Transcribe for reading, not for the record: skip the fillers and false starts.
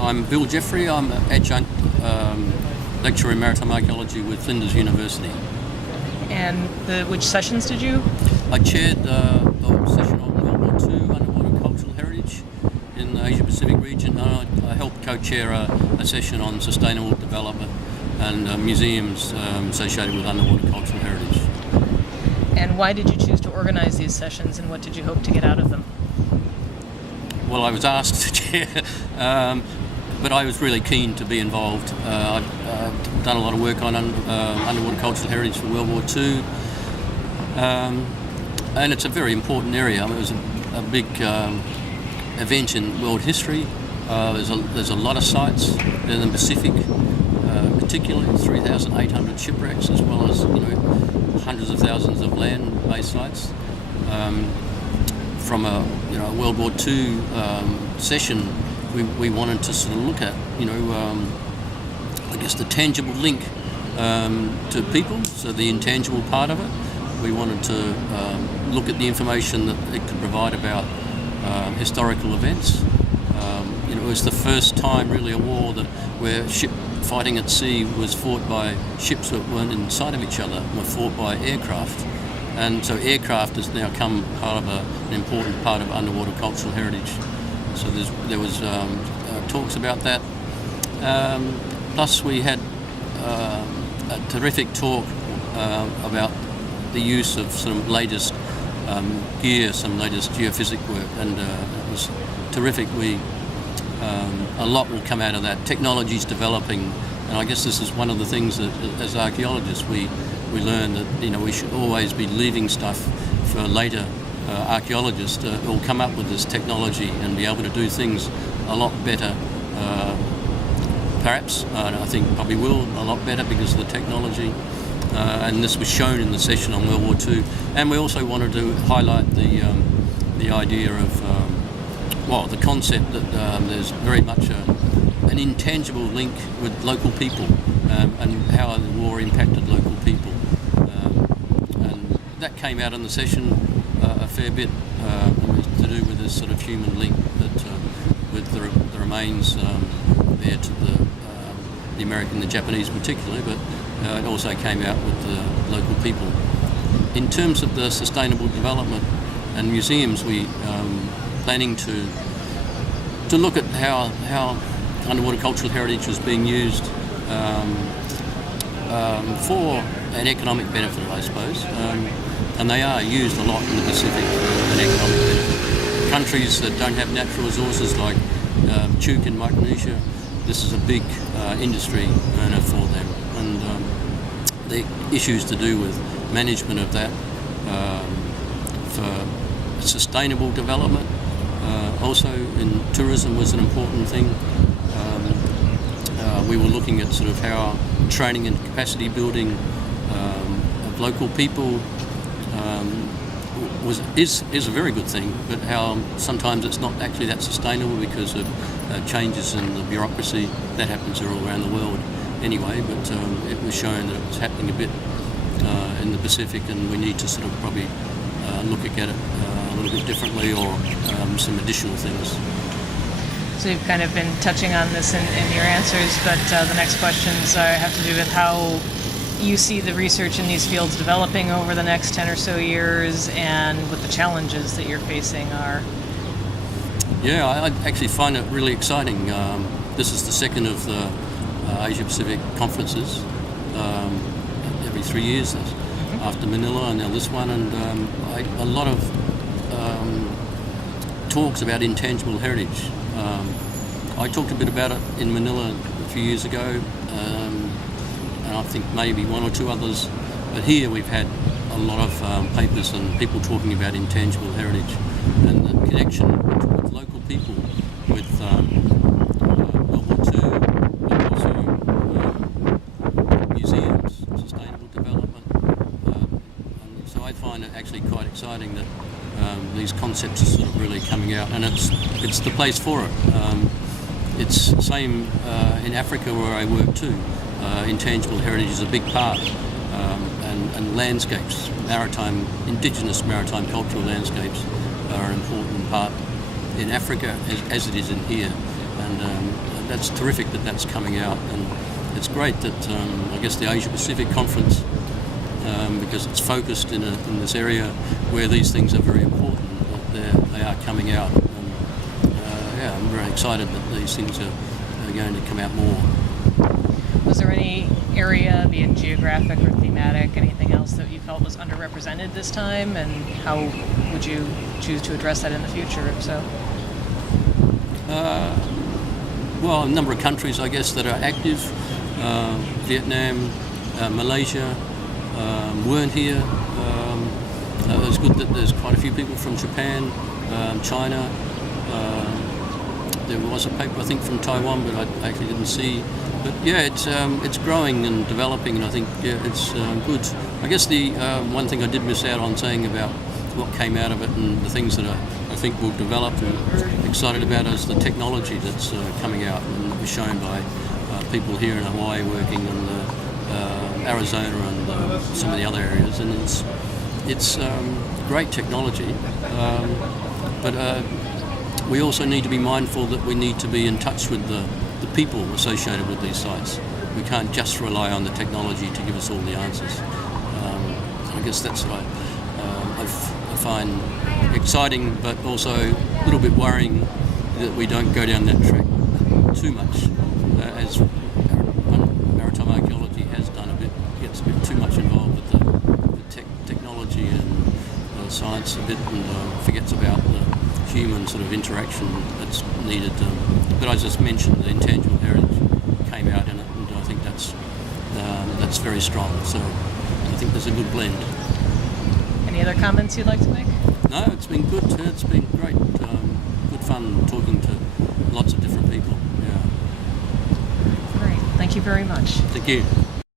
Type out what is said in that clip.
I'm Bill Jeffery. I'm an adjunct lecturer in maritime archaeology with Flinders University. And which sessions did you? I chaired the session on World War II underwater cultural heritage in the Asia Pacific region. I helped co-chair a session on sustainable development and museums associated with underwater cultural heritage. And why did you choose to organize these sessions, and what did you hope to get out of them? Well, I was asked to chair, but I was really keen to be involved. I've done a lot of work on underwater cultural heritage for World War II, and it's a very important area. I mean, it was a big event in world history. There's a lot of sites in the Pacific, particularly 3,800 shipwrecks, as well as hundreds of thousands of land-based sites. From a World War II session, we wanted to sort of look at I guess the tangible link to people, so the intangible part of it. We wanted to look at the information that it could provide about historical events. It was the first time really a war where ship fighting at sea was fought by ships that weren't inside of each other, were fought by aircraft. And so aircraft has now come part of an important part of underwater cultural heritage. So there was talks about that. Plus we had a terrific talk about the use of some latest gear, some latest geophysics work, and it was terrific. A lot will come out of that. Technology's developing, and I guess this is one of the things that as archaeologists we learn that we should always be leaving stuff for later archaeologists who will come up with this technology and be able to do things a lot better. Perhaps, I think probably will a lot better because of the technology. And this was shown in the session on World War II. And we also wanted to highlight the idea of the concept that there's very much an intangible link with local people and how the war impacted local people. And that came out in the session a fair bit to do with this sort of human link that with the remains there to the American, the Japanese particularly, but it also came out with the local people. In terms of the sustainable development and museums, we planning to look at how underwater cultural heritage was being used for an economic benefit, I suppose, and they are used a lot in the Pacific for an economic benefit. Countries that don't have natural resources like Chuuk in Micronesia, this is a big industry earner for them, and the issues to do with management of that for sustainable development. Also in tourism was an important thing. We were looking at sort of how training and capacity building of local people is a very good thing, but how sometimes it's not actually that sustainable because of changes in the bureaucracy. That happens all around the world anyway, but it was shown that it was happening a bit in the Pacific, and we need to sort of probably look at it a little bit differently, or some additional things. So you've kind of been touching on this in your answers, but the next questions have to do with how you see the research in these fields developing over the next 10 or so years, and what the challenges that you're facing are. Yeah, I actually find it really exciting. This is the second of the Asia Pacific conferences, every 3 years after Manila, and now this one, and a lot of talks about intangible heritage. I talked a bit about it in Manila a few years ago, and I think maybe one or two others, but here we've had a lot of papers and people talking about intangible heritage and the connection with local people, with World War II, but also museums, sustainable development. And so I find it actually quite exciting that these concepts are sort of really coming out, and it's the place for it. It's the same in Africa where I work too. Intangible heritage is a big part, and landscapes, indigenous maritime cultural landscapes are an important part in Africa as it is in here. and that's terrific that that's coming out, and it's great that I guess the Asia Pacific Conference, because it's focused in this area where these things are very important, that they are coming out. And, yeah, I'm very excited that these things are going to come out more. Was there any area, be it geographic or thematic, anything else that you felt was underrepresented this time, and how would you choose to address that in the future, if so? Well, a number of countries, I guess, that are active. Vietnam, Malaysia weren't here. It was good that there's quite a few people from Japan, China. There was a paper, I think, from Taiwan, but I actually didn't see. But yeah, it's growing and developing, and I think it's good. I guess the one thing I did miss out on saying about what came out of it and the things that I think will develop and excited about is the technology that's coming out and was shown by people here in Hawaii working in Arizona and some of the other areas, and it's great technology. But we also need to be mindful that we need to be in touch with the people associated with these sites. We can't just rely on the technology to give us all the answers. I guess that's what I find exciting, but also a little bit worrying that we don't go down that track too much, as maritime archaeology has done gets a bit too much involved with the technology and science a bit, and forgets about the human sort of interaction that's needed. But I just mentioned the intangible heritage came out in it, and I think that's very strong. So I think there's a good blend. Any other comments you'd like to make? No, it's been good. It's been great. Good fun talking to lots of different people. Yeah. Great. Thank you very much. Thank you.